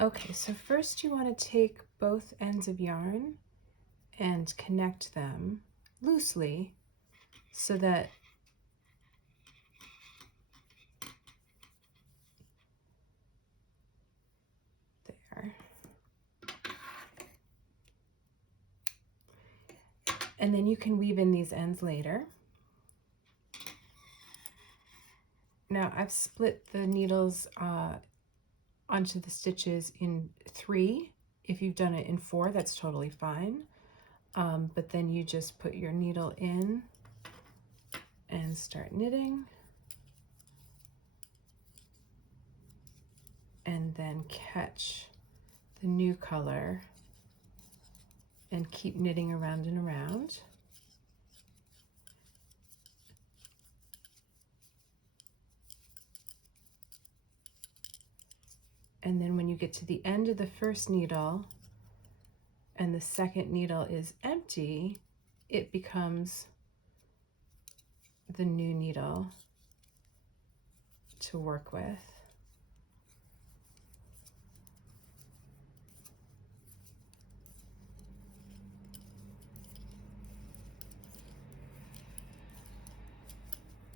Okay, so first you want to take both ends of yarn and connect them loosely so that there. And then you can weave in these ends later. Now I've split the needles onto the stitches in 3. If you've done it in 4, that's totally fine. But then you just put your needle in and start knitting. And then catch the new color and keep knitting around and around. And then when you get to the end of the first needle and the second needle is empty, it becomes the new needle to work with.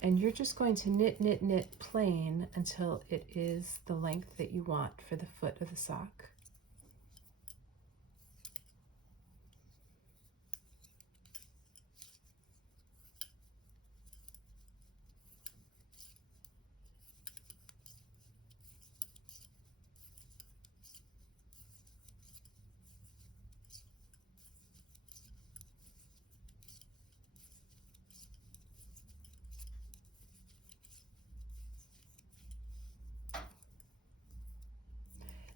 And you're just going to knit, knit, knit plain until it is the length that you want for the foot of the sock.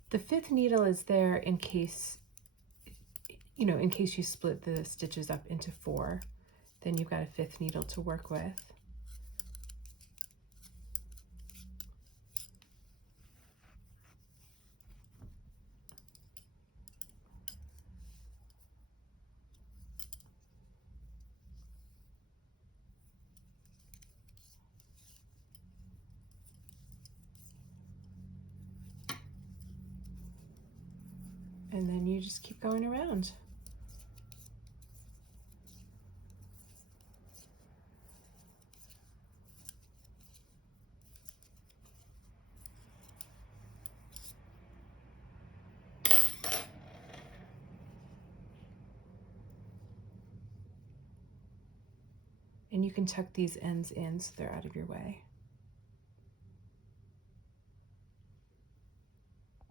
The 5th needle is there in case, in case you split the stitches up into 4, then you've got a 5th needle to work with. And then you just keep going around. And you can tuck these ends in so they're out of your way.